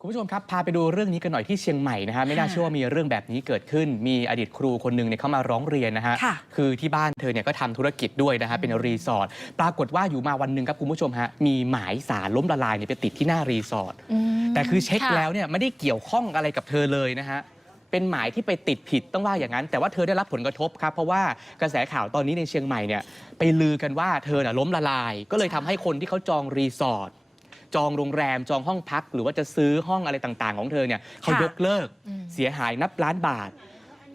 คุณผู้ชมครับ พาไปดูเรื่องนี้กันหน่อยที่เชียงใหม่นะฮะไม่น่าเชื่อว่ามีเรื่องแบบนี้เกิดขึ้น มีอดีตครูคนหนึ่งเนี่ยเขามาร้องเรียนนะฮะค่ะ คือที่บ้านเธอเนี่ยก็ทำธุรกิจด้วยนะฮะเป็นรีสอร์ทปรากฏว่าอยู่มาวันหนึ่งครับคุณผู้ชมฮะมีหมายสารล้มละลายเนี่ยไปติดที่หน้ารีสอร์ทมแต่คือเช็คะแล้วเนี่ยไม่ได้เกี่ยวข้องอะไรกับเธอเลยนะฮะเป็นหมายที่ไปติดผิดต้องว่าอย่างนั้น แต่ว่าเธอได้รับผลกระทบครับเพราะว่ากระแสข่าวตอนนี้ในเชียงใหม่เนี่ยไปลือกันว่าเธอน่ะล้มละลาย ก็เลยทำให้คนที่เขาจองรีสอร์ท จองโรงแรมจองห้องพัก หรือว่าจะซื้อห้องอะไรต่างๆ ของเธอเนี่ยเขายกเลิกอืมเสียหายนับล้านบาท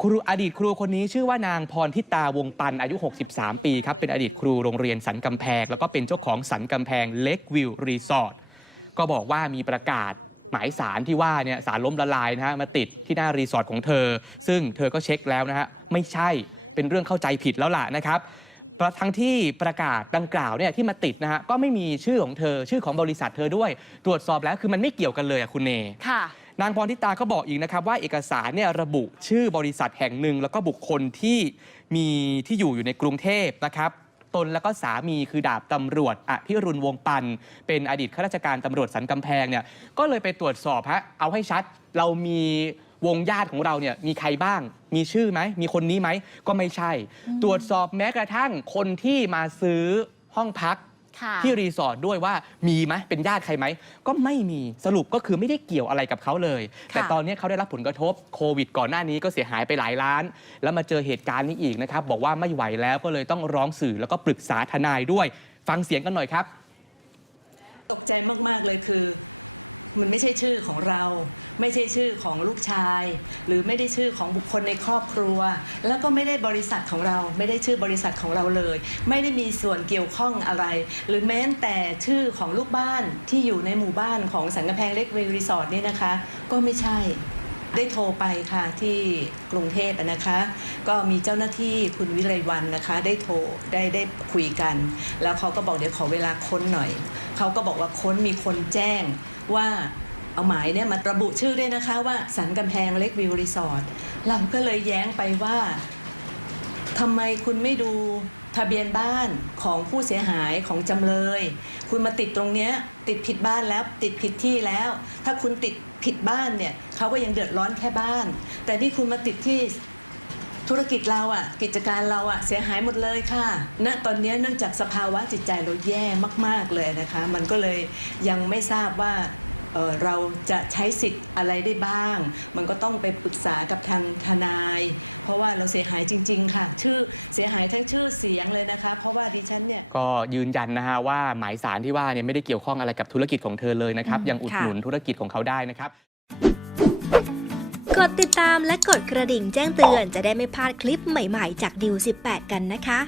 ครูอดีตครูคนนี้ชื่อว่านางพรทิตาวงปันอายุ 63 ปีครับเป็นอดีตครูโรงเรียนสันกำแพง แล้วก็เป็นเจ้าของสันกำแพงเล็กวิวรีสอร์ทก็บอกว่ามีประกาศหมายสารที่ว่าเนี่ยสารล้มละลายนะฮะมาติดที่หน้ารีสอร์ทของเธอ ซึ่งเธอก็เช็คแล้วนะฮะไม่ใช่เป็นเรื่องเข้าใจผิดแล้วล่ะนะครับเพราะ ทั้งที่ประกาศดังกล่าวเนี่ยที่มาติดนะฮะก็ไม่มีชื่อของเธอชื่อของบริษัทเธอด้วย ตรวจสอบแล้วคือมันไม่เกี่ยวกันเลยอะคุณเน ค่ะ นางพรทิตาก็บอกอีกนะครับว่าเอกสารเนี่ยระบุชื่อบริษัทแห่งหนึ่ง แล้วก็บุคคลที่มีที่อยู่อยู่ในกรุงเทพนะครับ ตนแล้วก็สามีคือดาบตำรวจอภิรุณวงปัน เป็นอดีตข้าราชการตำรวจสันกำแพงเนี่ยก็เลยไปตรวจสอบฮะเอาให้ชัดเรามี วงญาติของเราเนี่ยมีใครบ้าง มีชื่อไหม มีคนนี้ไหม ก็ไม่ใช่ ตรวจสอบแม้กระทั่งคนที่มาซื้อห้องพักค่ะที่รีสอร์ทด้วยว่ามีไหมเป็นญาติใครไหม ก็ไม่มีสรุปก็คือไม่ได้เกี่ยวอะไรกับเขาเลย แต่ตอนนี้เขาได้รับผลกระทบโควิดก่อนหน้านี้ก็เสียหายไปหลายล้าน แล้วมาเจอเหตุการณ์นี้อีกนะครับ บอกว่าไม่ไหวแล้วก็เลยต้องร้องสื่อแล้วก็ปรึกษาทนายด้วย ฟังเสียงกันหน่อยครับ ตกใจมาก ๆ เลยคือ มันไม่ใช่ชื่อของเรา ไม่ใช่ชื่อของลูกชาย หรือไม่ได้ชื่อของบุคคลในครอบครัว แล้วก็ไม่ได้บริษัทของเรา ไม่ได้ชื่อบริษัทของเราเลย ไม่ได้มีส่วนเกี่ยวข้องอะไร หรือแม้แต่ชื่อของลูกบ้านที่อยู่ในหมู่บ้านของสังกะแพงเล็กรีสอร์ทนี่นะคะ ก็ไม่ใช่ ได้โทรไปค่ะที่กรุงเทพนะคะ ก็มีเจ้าหน้าที่คุณวิไลวันนะคะ ได้โทรได้ได้คุยกัน แล้วเขาก็บอกเดี๋ยวขอเวลาค้นหน่อย เขาก็บอกว่าค้นมีคนแจ้งว่าเอาหมายเนี่ยมาระบุชื่อด้วยนะคะว่าสันกำแพงเล็กวิวรีสอร์ทเราก็เลยแย้งไปว่าทำไมคุณไม่ดู ทะเบียนบ้านของผู้เสียหายของจำเลย คุณมาติดตรงเนี้ยติดผิดบ้านแล้วติดผิดที่แล้ว ถ้าคุณติดผิดบ้านเนี่ยเขาก็ยังเดือดร้อนแค่บ้าน แต่นี่คุณมาติดที่ธุรกิจเราอะ่ะ กิจการเราอะ่ะ เสียหายหมดเลยค่ะณตอนนี้เนื่องจากสภาวะจิตใจเราแย่มาก ๆเลยนะคะ มันก็เลยยังไม่ทราบว่า เอ่อเราจะใช้สิทธิ์อะไรได้บ้าง มันก็ต้องไปปรึกษากับทางทนาย เพราะว่าเราเสียหายจริง ๆ ค่ะ ชื่อเสียหายทั้งชื่อเสียงเลยนะคะ เพราะว่าดิฉันเนี่ยก็ยืนยันนะฮะว่าหมายสารที่ว่าเนี่ยไม่ได้เกี่ยวข้องอะไรกับธุรกิจของเธอเลยนะครับอืมยังอุดค่ะหนุนธุรกิจของเขาได้นะครับกดติดตามและกดกระดิ่งแจ้งเตือนจะได้ไม่พลาดคลิปใหม่ ๆ จากดิว18 กันนะคะ